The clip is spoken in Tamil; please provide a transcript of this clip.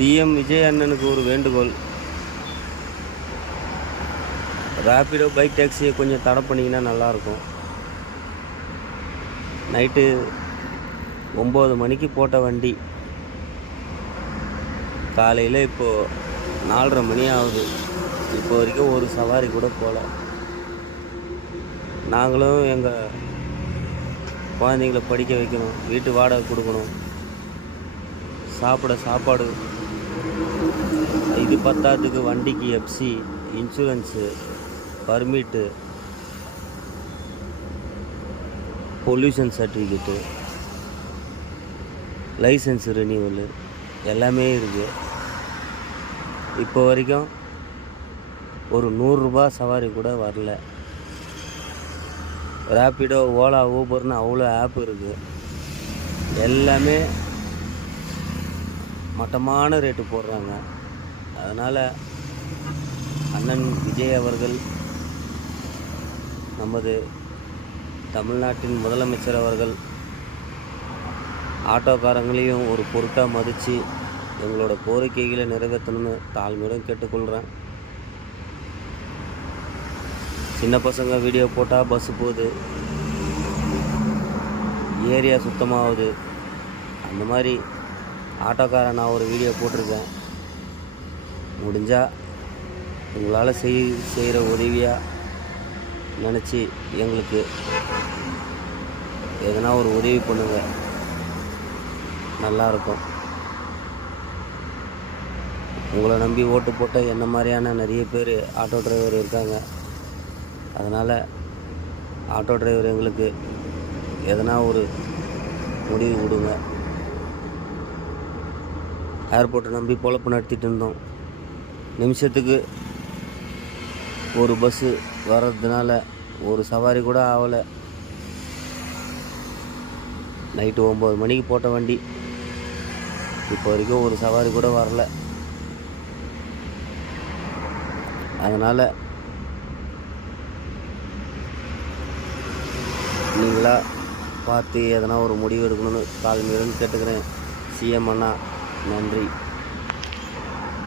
சிஎம் விஜய் அண்ணனுக்கு ஒரு வேண்டுகோள், ரேப்பிடோ பைக் டாக்ஸியை கொஞ்சம் தடை பண்ணிங்கன்னா நல்லாயிருக்கும். நைட்டு 9 மணிக்கு போட்ட வண்டி காலையில் இப்போது 4:30 மணி ஆகுது. இப்போ வரைக்கும் ஒரு சவாரி கூட போகல. நாங்களும் எங்கள் குழந்தைங்கள படிக்க வைக்கணும், வீட்டு வாடகை கொடுக்கணும், சாப்பிட சாப்பாடு, இது பத்தாததுக்கு வண்டிக்கு FC, insurance, permit, pollution certificate, licence renewal எல்லாமே இருக்குது. இப்போ வரைக்கும் ஒரு 100 ரூபா சவாரி கூட வரல. ரேப்பிடோ, ஓலா, ஊபர்னு அவ்வளோ ஆப் இருக்குது. எல்லாமே மட்டமான ரேட்டு போடுறாங்க. அதனால் அண்ணன் விஜய் அவர்கள், நமது தமிழ்நாட்டின் முதலமைச்சர் அவர்கள் ஆட்டோக்காரங்களையும் ஒரு பொருட்டாக மதித்து எங்களோட கோரிக்கைகளை நிறைவேற்றணும்னு தாழ்மையுடன் கேட்டுக்கொள்கிறேன். சின்ன பசங்க வீடியோ போட்டால் பஸ்ஸு போகுது, ஏரியா சுத்தமாகுது. அந்த மாதிரி ஆட்டோக்காரன் நான் ஒரு வீடியோ போட்டிருக்கேன். முடிஞ்சால் உங்களால் செய்கிற உதவியாக நினச்சி எங்களுக்கு எதனா ஒரு உதவி பண்ணுங்கள், நல்லாயிருக்கும். உங்களை நம்பி ஓட்டு போட்ட என்ன மாதிரியான நிறைய பேர் ஆட்டோ டிரைவர் இருக்காங்க. அதனால் ஆட்டோ டிரைவர் எங்களுக்கு எதனா ஒரு முடிவு கொடுங்க. ஏர்போர்ட்டை நம்பி பொழப்பு நடத்திட்டு இருந்தோம். நிமிஷத்துக்கு ஒரு பஸ்ஸு வர்றதுனால ஒரு சவாரி கூட ஆகலை. நைட்டு 9 மணிக்கு போட்ட வண்டி இப்போ வரைக்கும் ஒரு சவாரி கூட வரல. அதனால் நீங்களா பார்த்து எதனா ஒரு முடிவு எடுக்கணும்னு தாழ்மையுடன் கேட்டுக்கிறேன். சிஎம் அண்ணா, நன்றி.